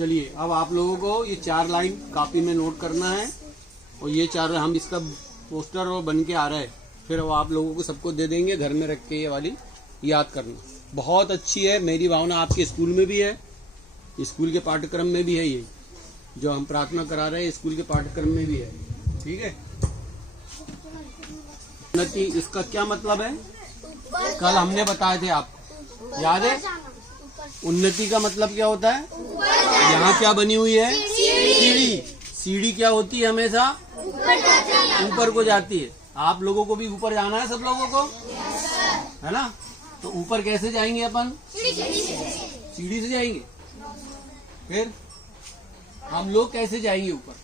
चलिए अब आप लोगों को ये 4 लाइन कॉपी में नोट करना है और ये 4 हम इसका पोस्टर और बन के आ रहा है, फिर वो आप लोगों को सबको दे देंगे, घर में रख के ये वाली याद करना। बहुत अच्छी है मेरी भावना, आपके स्कूल में भी है, स्कूल के पाठ्यक्रम में भी है, ये जो हम प्रार्थना करा रहे हैं स्कूल के पाठ्यक्रम में भी है। ठीक है। उन्नति इसका क्या मतलब है, कल हमने बताए थे, आपको याद है? उन्नति का मतलब क्या होता है? यहाँ क्या बनी हुई है? सीढ़ी। सीढ़ी क्या होती है? हमेशा ऊपर को जाती है। आप लोगों को भी ऊपर जाना है, सब लोगों को, है ना? तो ऊपर कैसे जाएंगे अपन? सीढ़ी से जाएंगे। फिर हम लोग कैसे जाएंगे ऊपर?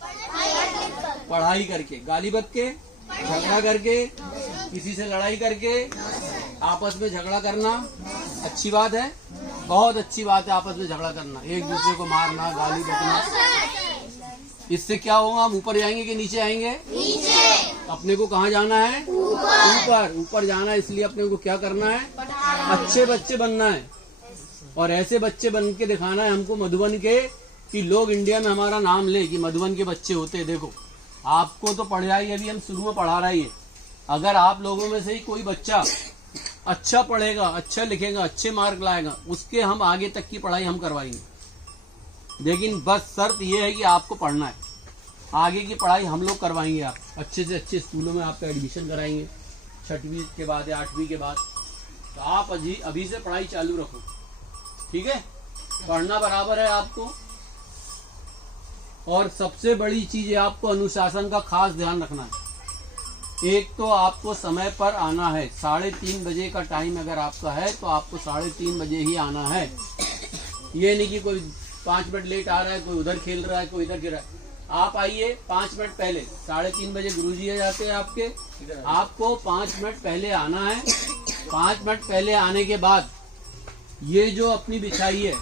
पढ़ाई करके, गाली बक के, झगड़ा करके, किसी से लड़ाई करके, आपस में झगड़ा करना अच्छी बात है? बहुत अच्छी बात है आपस में झगड़ा करना, एक दूसरे को मारना, गाली बकना। इससे क्या होगा? हम ऊपर जाएंगे कि नीचे आएंगे? नीचे। अपने को कहाँ जाना है? ऊपर। ऊपर जाना है, इसलिए अपने को क्या करना है? अच्छे बच्चे बनना है और ऐसे बच्चे बन के दिखाना है हमको मधुबन के, कि लोग इंडिया में हमारा नाम ले कि मधुबन के बच्चे होते हैं। देखो आपको तो पढ़ाई अभी हम शुरू में पढ़ा रहे हैं, अगर आप लोगों में से ही कोई बच्चा अच्छा पढ़ेगा, अच्छा लिखेगा, अच्छे मार्क लाएगा, उसके हम आगे तक की पढ़ाई हम करवाएंगे। लेकिन बस शर्त यह है कि आपको पढ़ना है, आगे की पढ़ाई हम लोग करवाएंगे। आप अच्छे से अच्छे स्कूलों में आपका एडमिशन कराएंगे 6वीं के बाद या 8वीं के बाद। तो आप अभी से पढ़ाई चालू रखो, ठीक है? पढ़ना बराबर है आपको। और सबसे बड़ी चीज है आपको अनुशासन का खास ध्यान रखना है। एक तो आपको समय पर आना है, 3:30 बजे का टाइम अगर आपका है तो आपको 3:30 बजे ही आना है। ये नहीं कि कोई 5 मिनट लेट आ रहा है, कोई उधर खेल रहा है, कोई इधर खेल रहा है। आप आइए 5 मिनट पहले, 3:30 बजे गुरुजी आ जाते हैं आपके, आपको 5 मिनट पहले आना है। 5 मिनट पहले आने के बाद ये जो अपनी बिछाई है,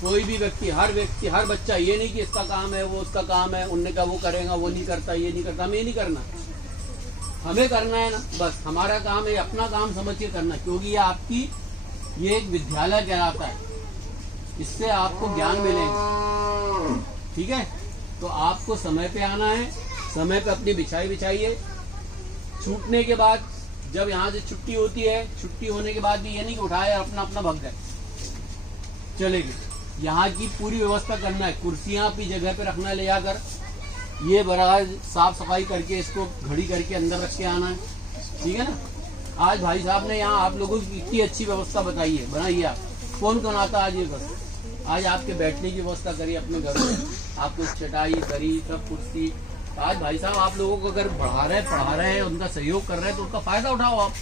कोई भी व्यक्ति, हर बच्चा, ये नहीं कि इसका काम है, वो उसका काम है, उनने कहा वो करेगा, वो नहीं करता, ये नहीं करता, हमें नहीं करना, हमें करना है ना। बस हमारा काम है, अपना काम समझ के करना, क्योंकि ये एक विद्यालय कहलाता है, इससे आपको ज्ञान मिलेगा। ठीक है? तो आपको समय पे आना है, समय पे अपनी बिछाई बिछाइए। छूटने के बाद जब यहाँ से छुट्टी होती है, छुट्टी होने के बाद भी ये नहीं कि उठाए अपना अपना भग गए, चलेगी। यहाँ की पूरी व्यवस्था करना है, कुर्सियाँ अपनी जगह पे रखना है ले जाकर, ये बराबर साफ सफाई करके इसको घड़ी करके अंदर रख के आना है। ठीक है ना? आज भाई साहब ने यहाँ आप लोगों की इतनी अच्छी व्यवस्था बताई है, बनाइए। आप कौन कौन आता आज ये घर? आज आपके बैठने की व्यवस्था करिए अपने घर में, आपको चटाई, दरी, सब कुर्सी। आज भाई साहब आप लोगों को अगर पढ़ा रहे हैं, उनका सहयोग कर रहे हैं, तो उसका फायदा उठाओ आप।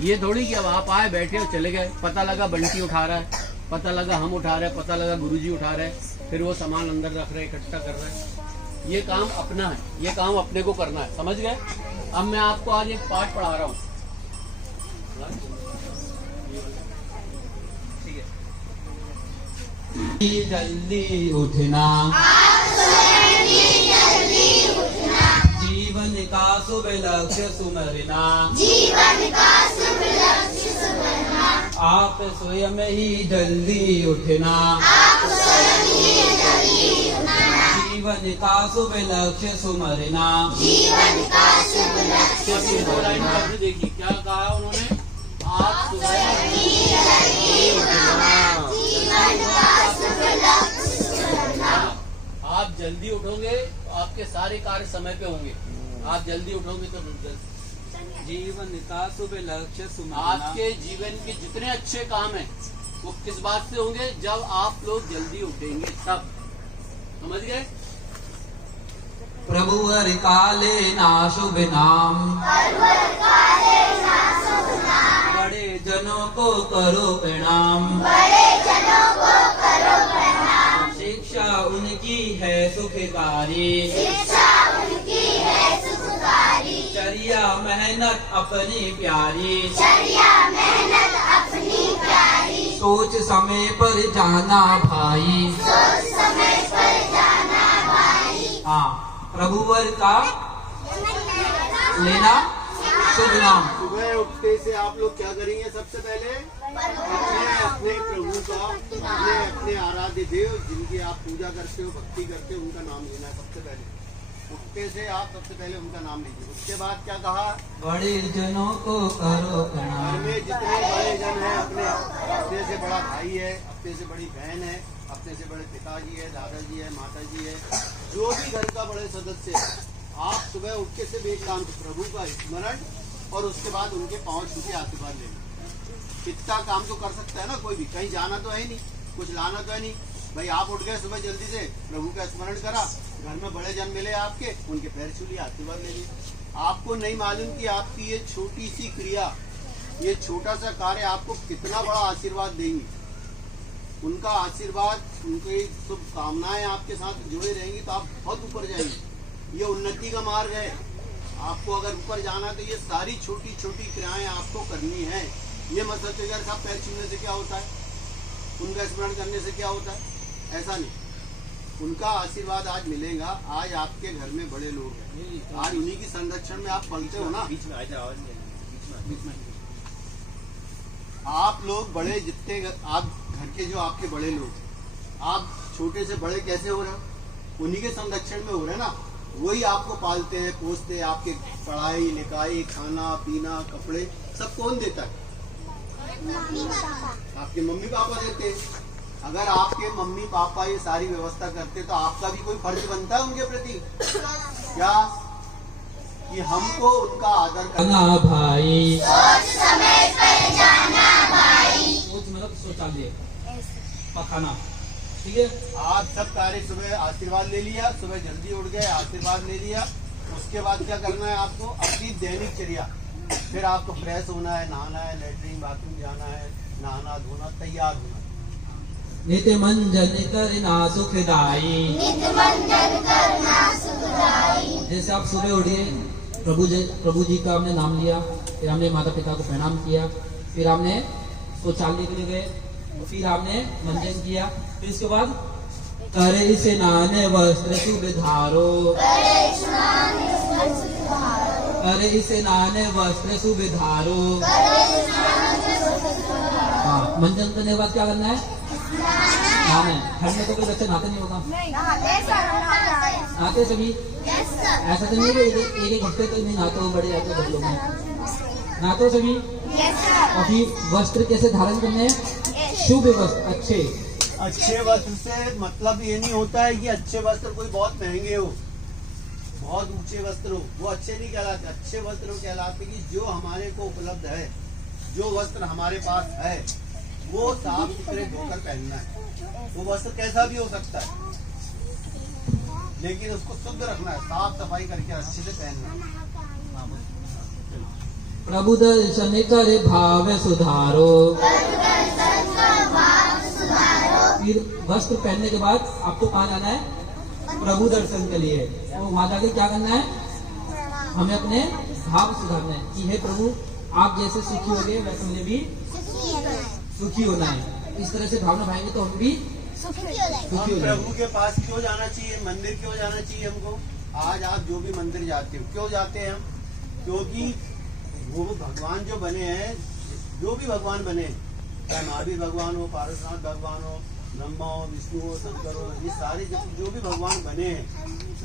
ये थोड़ी कि अब आप आए, बैठे और चले गए, पता लगा बंटी उठा रहा है, पता लगा हम उठा रहे हैं, पता लगा गुरुजी उठा रहे हैं, फिर वो सामान अंदर रख रहे हैं, इकट्ठा कर रहे हैं। ये काम अपना है, ये काम अपने को करना है, समझ गए? अब मैं आपको आज एक पाठ पढ़ा रहा हूँ, ठीक है? जल्दी उठना, जीवन का शुभ लक्ष्य सुमरना, आप स्वयं ही जल्दी उठना, जीवन का शुभ लक्ष्य सुमरना। देखिए क्या कहा उन्होंने, आप स्वयं ही जल्दी उठना, आप जल्दी उठोगे तो आपके सारे कार्य समय पे होंगे। आप जल्दी उठोगे तो जीवन का शुभ लक्ष्य सुमरना। आपके जीवन के जितने अच्छे काम हैं वो किस बात से होंगे? जब आप लोग जल्दी उठेंगे तब। समझ गए? प्रभु हरि काले ना शुभ नाम, बड़े जनों को करो प्रणाम, शिक्षा उनकी है सुखकारी, चर्या मेहनत अपनी प्यारी, सोच समय पर जाना भाई, हाँ प्रभुवर का लेना शुभ नाम। सुबह उठते से आप लोग क्या करेंगे? सबसे पहले अपने प्रभु का, अपने आराध्य देव जिनकी आप पूजा करते हो, भक्ति करते हो, उनका नाम लेना है। सबसे पहले उठते से आप सबसे पहले उनका नाम लीजिए। उसके बाद क्या कहा? बड़े जनों को करो घर प्रणाम। में जितने बड़े जन हैं, अपने से बड़ा भाई है, अपने से बड़ी बहन है, अपने से बड़े पिताजी है, दादाजी है, माताजी है, जो भी घर का बड़े सदस्य है, आप सुबह उठते से एक काम, प्रभु का स्मरण और उसके बाद उनके पांव छू के आशीर्वाद लेना। इतना काम तो कर सकता है ना कोई भी। कहीं जाना तो है नहीं, कुछ लाना तो है नहीं भाई। आप उठ गए सुबह जल्दी से, प्रभु का स्मरण करा, घर में बड़े जन मिले आपके, उनके पैर छू लिए, आशीर्वाद ले लिए। आपको नहीं मालूम कि आपकी ये छोटी सी क्रिया, ये छोटा सा कार्य आपको कितना बड़ा आशीर्वाद देंगी। उनका आशीर्वाद, उनकी शुभकामनाएं आपके साथ जुड़े रहेंगी तो आप बहुत ऊपर जाएंगे। ये उन्नति का मार्ग है। आपको अगर ऊपर जाना तो ये सारी छोटी छोटी क्रियाएं आपको करनी है। ये मत सोचो यार साहब पैर छूने से क्या होता है, उनका स्मरण करने से क्या होता है, ऐसा नहीं। उनका आशीर्वाद आज मिलेगा। आज आपके घर में बड़े लोग हैं, आज उन्हीं की संरक्षण में आप पलते हो ना। बीच में आप लोग बड़े, जितने आप घर के जो आपके बड़े लोग, आप छोटे से बड़े कैसे हो रहे हो? उन्हीं के संरक्षण में हो रहे ना। वही आपको पालते हैं, पोसते हैं। आपके पढ़ाई लिखाई, खाना पीना, कपड़े सब कौन देता है? आपके मम्मी पापा देते हैं। अगर आपके मम्मी पापा ये सारी व्यवस्था करते तो आपका भी कोई फर्ज बनता है उनके प्रति क्या, कि हमको उनका आदर करना भाई। सोच समझ कर जाना भाई। सोच मतलब शौचालय, पखाना, ठीक है। आप सब कार्य सुबह आशीर्वाद ले लिया, सुबह जल्दी उठ गए, आशीर्वाद ले लिया। उसके बाद क्या करना है आपको? अपनी दैनिक चर्या, फिर आपको फ्रेश होना है, नहाना है, लेटरिन बाथरूम जाना है, नहाना धोना, तैयार होना। नित्य मंजन करना सुखदाई। जैसे आप सुबह उठिए, प्रभु जी का हमने नाम लिया, फिर हमने माता पिता को प्रणाम किया, फिर हमने शौचालय के लिए गए, फिर हमने मंजन किया, फिर इसके बाद करे स्नान वस्त्र सुविधारो, करे स्नान वस्त्र सुविधारो। हाँ, मंजन करने के बाद क्या करना है? नहाना है। घर में तो कोई बच्चे नहाते नहीं होगा, नहाते सभी। ऐसा तो नहीं कि एक हफ्ते तो नहीं नहाते हो, बड़े आते बच्चों में नहाते हो सभी। और फिर वस्त्र कैसे धारण करने हैं? शुभ वस्त्र, अच्छे वस्त्र से मतलब ये नहीं होता है कि अच्छे वस्त्र कोई बहुत महंगे हो, बहुत ऊंचे वस्त्र हो, वो अच्छे नहीं कहलाते। अच्छे वस्त्र कहलाते कि जो हमारे को उपलब्ध है, जो वस्त्र हमारे पास है, वो साफ सुथरे धोकर पहनना है। वो वस्त्र कैसा भी हो सकता है, लेकिन उसको शुद्ध रखना है, साफ सफाई करके अच्छे से पहनना है। प्रभु दर्शन करे भाव सुधारो। फिर वस्त्र पहनने के बाद आपको कहाँ जाना है? प्रभु दर्शन के लिए। तो वहां जाके क्या करना है? हमें अपने भाव सुधारना है कि हे प्रभु, आप जैसे सुखी हो गए वैसे हमें भी सुखी होना है। इस तरह से भावना भाएंगे तो हम भी सुखी हो जाएंगे। प्रभु के पास क्यों जाना चाहिए? मंदिर क्यों जाना चाहिए हमको? आज आप जो भी मंदिर जाते हो, क्यों जाते हैं हम? क्योंकि वो भगवान जो बने हैं, जो भी भगवान बने, चाहे महावीर भगवान हो, पारसनाथ भगवान हो, ब्रह्मा हो, विष्णु हो, शंकर हो, ये सारे जो भी भगवान बने हैं,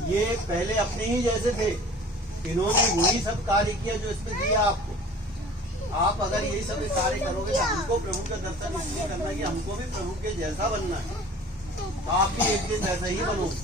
ये पहले अपने ही जैसे थे। इन्होंने वही सब कार्य किया जो इसमें दिया आपको। आप अगर यही सब कार्य करोगे तो हमको प्रभु का दर्शन इसलिए करना कि हमको भी प्रभु के जैसा बनना है, तो आप भी एक दिन वैसा ही बनोगे।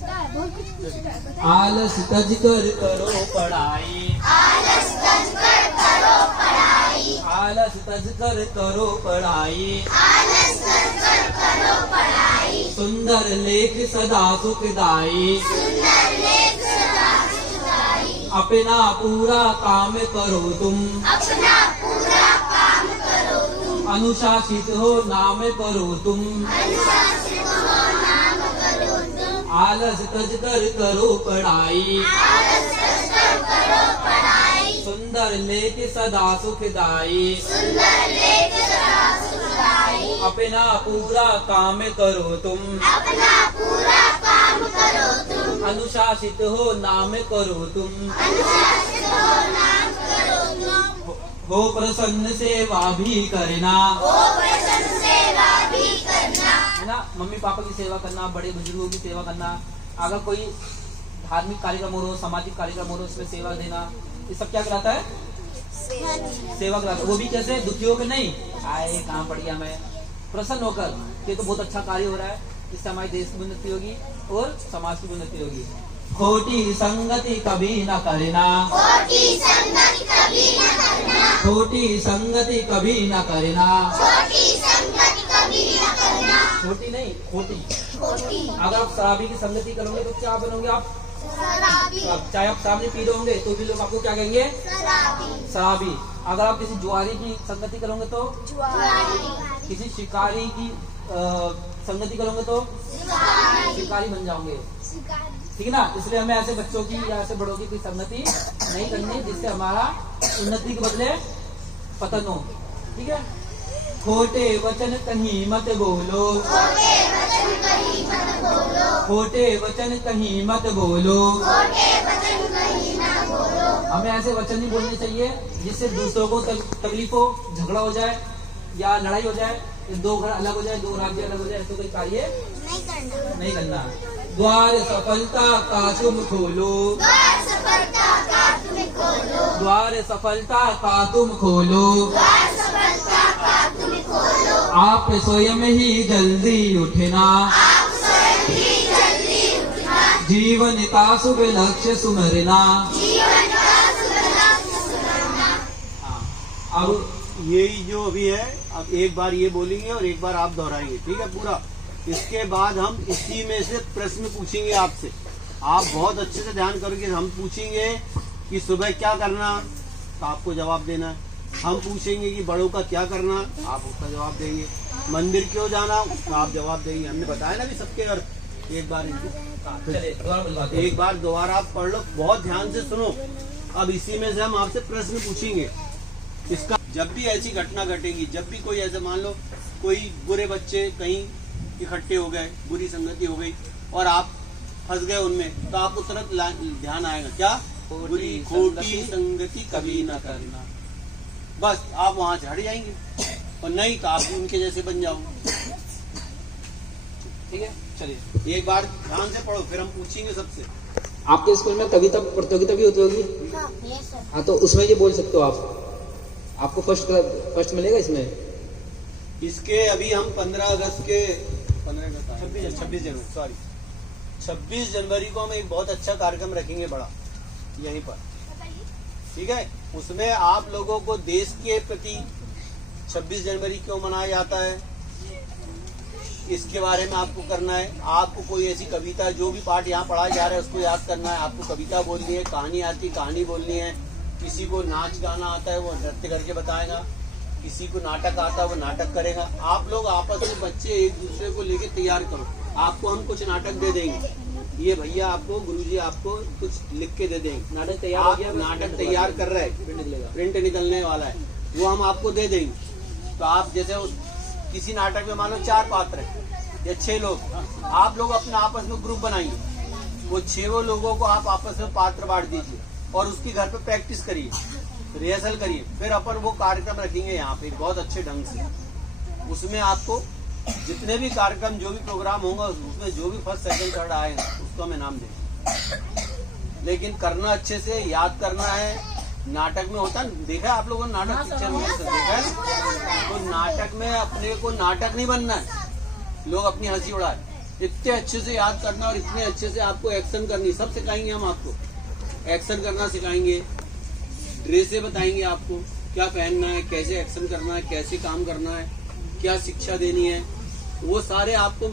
आलस तज कर करो पढ़ाई, आलस तज कर करो पढ़ाई, आलस तज कर करो पढ़ाई, आलस तज कर करो पढ़ाई। सुंदर लेख सदा सुखदाई, सुंदर लेख सदा सुखदाई। अपना पूरा काम करो तुम, अपना पूरा काम करो तुम, अनुशासित हो नाम करो तुम, अनुशासित हो नाम करो तुम। आलस तज कर करो पढ़ाई, आलस तज कर करो पढ़ाई। सुंदर लेख सदा सुखदाई, सुंदर लेख सदा सुखदाई। अपना पूरा काम करो तुम, अपना पूरा काम करो तुम, अनुशासित हो नाम करो तुम, अनुशासित हो नाम करो तुम। हो प्रसन्न सेवा भी करना, है ना। मम्मी पापा की सेवा करना, बड़े बुजुर्गों की सेवा करना, अगर कोई धार्मिक कार्यक्रम हो, सामाजिक कार्यक्रम हो, उसमें सेवा देना, ये सब क्या कराता है? सेवा कराता है। वो भी कैसे? दुखी होकर नहीं, आए कहाँ पड़ गया मैं, प्रसन्न होकर, ये तो बहुत अच्छा कार्य हो रहा है, इससे हमारे देश की उन्नति होगी और समाज की उन्नति होगी। खोटी संगति कभी न करना, खोटी संगति कभी न करना, छोटी नहीं खोटी। अगर आप शराबी की संगति करोगे तो क्या बनोगे आप? चाहे आप शराब नहीं पी रहे होंगे तो भी लोग आपको क्या कहेंगे? शराबी। अगर आप किसी जुआरी की संगति करोगे तो किसी शिकारी की संगति करोगे तो शिकारी बन जाओगे, ठीक है ना। इसलिए हमें ऐसे बच्चों की या ऐसे बड़ों की कोई संगति नहीं करनी जिससे हमारा उन्नति के बदले पतन हो, ठीक है। खोटे वचन कहीं मत बोलो, खोटे वचन कहीं मत बोलो, हमें ऐसे वचन नहीं बोलने चाहिए जिससे दूसरों को तकलीफ हो, झगड़ा हो जाए या लड़ाई हो जाए, दो घर अलग हो जाए, दो राज्य अलग हो जाए, ऐसा कोई कार्य नहीं करना। द्वार सफलता का तुम खोलो, द्वार सफलता का तुम खोलो, आप स्वयं ही जल्दी उठना, जीवन का शुभ लक्ष्य सुमरना। अब यही जो अभी है, अब एक बार ये बोलेंगे और एक बार आप दोहराएंगे, ठीक है पूरा। इसके बाद हम इसी में से प्रश्न पूछेंगे आपसे, आप बहुत अच्छे से ध्यान करोगे। हम पूछेंगे कि सुबह क्या करना, तो आपको जवाब देना है। हम पूछेंगे कि बड़ों का क्या करना, आप उसका जवाब देंगे। मंदिर क्यों जाना, उसका आप जवाब देंगे। हमने बताया ना कि सबके घर एक बार एक बार दोबारा आप पढ़ लो, बहुत ध्यान से सुनो। अब इसी में से हम आपसे प्रश्न पूछेंगे। इसका जब भी ऐसी घटना घटेगी, जब भी कोई ऐसे मान लो कोई बुरे बच्चे कहीं इकट्ठे हो गए, बुरी संगति हो गई और आप फंस गए उनमें, तो आपको तुरंत ध्यान आएगा क्या? बुरी खोटी संगति कभी ना करना। बस आप वहां से हट जाएंगे, और नहीं तो आप भी उनके जैसे बन जाओ, ठीक है। चलिए एक बार ध्यान से पढ़ो, फिर हम पूछेंगे सबसे। आपके स्कूल में कविता प्रतियोगिता भी होती होगी? हाँ, तो उसमें ये बोल सकते हो आप, आपको फर्स्ट मिलेगा इसमें। इसके अभी हम 15 अगस्त के 26 जनवरी को हम एक बहुत अच्छा कार्यक्रम रखेंगे बड़ा यहीं पर, ठीक है। उसमें आप लोगों को देश के प्रति 26 जनवरी क्यों मनाया जाता है, इसके बारे में आपको करना है। आपको कोई ऐसी कविता, जो भी पाठ यहाँ पढ़ाया जा रहा है उसको याद करना है। आपको कविता बोलनी है, कहानी आती कहानी बोलनी है। किसी को नाच गाना आता है वो नृत्य करके बताएगा, किसी को नाटक आता है वो नाटक करेगा। आप लोग आपस में बच्चे एक दूसरे को लेके तैयार करो। आपको हम कुछ नाटक दे देंगे, ये भैया आपको गुरुजी आपको कुछ लिख के दे देंगे। नाटक तैयार हो गया, नाटक तैयार कर रहे हैं, प्रिंट निकलने वाला है, वो हम आपको दे देंगे। तो आप जैसे किसी नाटक में मान लो 4 पात्र है या 6 लोग, आप लोग अपना आपस में ग्रुप बनाएंगे। वो 6 लोगों को आप आपस में पात्र बांट दीजिए और उसकी घर पे प्रैक्टिस करिए, रिहर्सल करिए। फिर अपन वो कार्यक्रम रखेंगे यहाँ पे बहुत अच्छे ढंग से। उसमें आपको जितने भी कार्यक्रम, जो भी प्रोग्राम होगा, उसमें जो भी फर्स्ट सेकंड थर्ड आएगा उसको हम इनाम देंगे। लेकिन करना अच्छे से, याद करना है। नाटक में होता है, देखा है आप लोगों ने नाटक पिक्चर में देखा है, तो नाटक में अपने को नाटक नहीं बनना है, लोग अपनी हंसी उड़ाए। इतने अच्छे से याद करना और इतने अच्छे से आपको एक्शन करनी, सब सिखाएंगे हम आपको। एक्शन करना सिखाएंगे, ड्रेसें बताएंगे आपको क्या पहनना है, कैसे एक्शन करना है, कैसे काम करना है, क्या शिक्षा देनी है, वो सारे आपको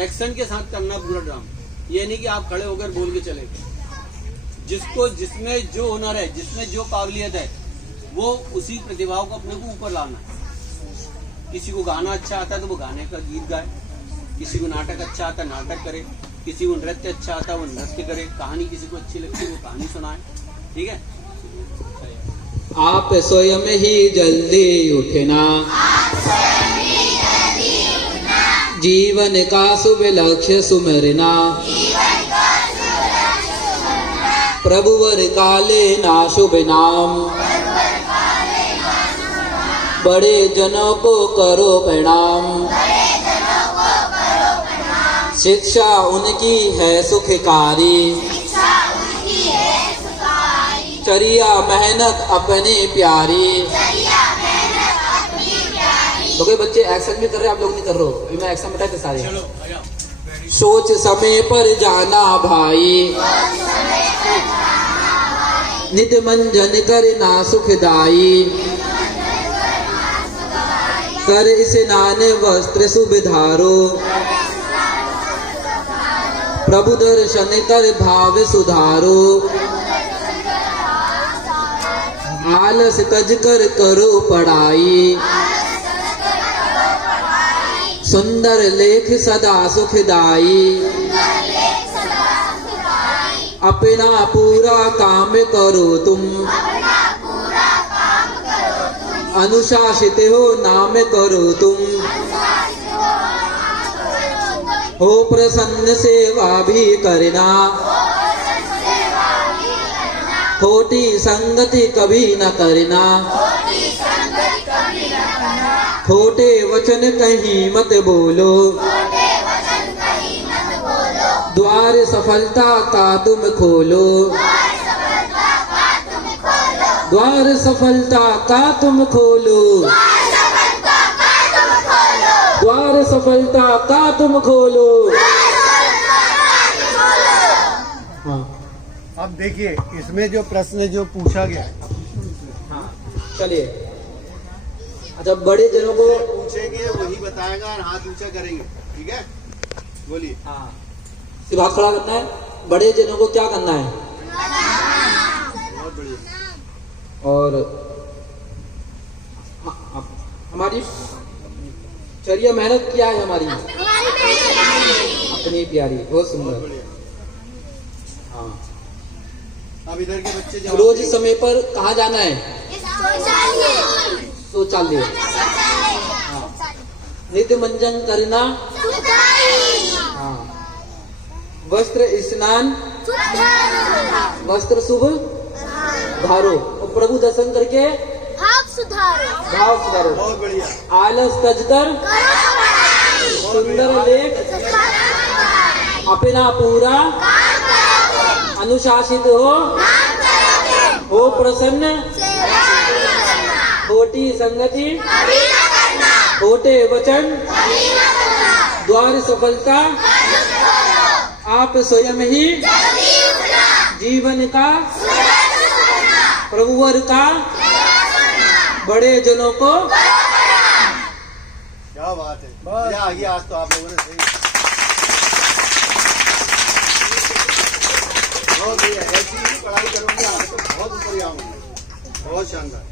एक्शन के साथ करना पूरा ड्रामा। ये नहीं कि आप खड़े होकर बोल के चले गए। जिसको जिसमें जो हुनर है, जिसमें जो काबिलियत है, वो उसी प्रतिभाओं को अपने को ऊपर लाना है। किसी को गाना अच्छा आता है तो वो गाने का गीत गाए, किसी को नाटक अच्छा आता है नाटक करे, किसी को नृत्य अच्छा आता है वो नृत्य करे, कहानी किसी को अच्छी लगती है वो कहानी सुनाए, ठीक है। आप स्वयं ही जल्दी उठना, जीवन का शुभ लक्ष्य सुमरना, प्रभुवर काले ना शुभ नाम, बड़े जनों को करो प्रणाम, शिक्षा उनकी है सुखकारी, चरिया मेहनत अपनी प्यारी। तो कोई बच्चे एक्शन भी कर रहे हैं, आप लोग नहीं कर रहे हो, अभी मैं एक्शन बताए थे सारे। सोच समय पर जाना भाई, नित मंजन करना सुखदाई, कर स्नान वस्त्र सुविधारो, प्रभु दर्शन कर भाव सुधारो, आलस तज कर करो पढ़ाई, सुंदर लेख सदा सुखदाई, अपना पूरा काम करो तुम, अनुशासित हो नाम करो तुम, हो प्रसन्न सेवा भी करना, खोटी संगति कभी न करना, खोटे वचन कहीं मत बोलो, द्वार सफलता का तुम खोलो, द्वार सफलता का तुम खोलो, द्वार सफलता का तुम खोलो। हाँ, अब देखिए इसमें जो प्रश्न जो पूछा गया, हाँ चलिए। अच्छा, बड़े जनों को पूछेंगे वही बताएगा और हाथ ऊंचा करेंगे, ठीक है? बोलिए। हाँ सिर्फ हाथ खड़ा करना है। बड़े जनों को क्या करना है? बहुत बढ़िया। और हमारी चरिया मेहनत क्या है? हमारी अपनी प्यारी। बहुत सुंदर। हाँ, अब इधर के बच्चे जवाब रोज देंगे। समय पर कहाँ जाना है? शौचालय। हाँ, नित्य मंजन करना। हाँ, वस्त्र स्नान, वस्त्र शुभ धारो, और प्रभु दर्शन करके भाव सुधारो। बहुत बढ़िया। आलस तजकर सुंदर लेख अपना पूरा, अनुशासित हो प्रसन्न, खोटी संगति, खोटे वचन, द्वार सफलता आप स्वयं ही जीवन का, प्रभुवर का, बड़े जनों को। क्या बात है, मजा आ गया आज तो आप लोगों ने। सही, बहुत बढ़िया। ऐसी ही पढ़ाई करोगे आप तो बहुत ऊपर जाओगे। बहुत शानदार।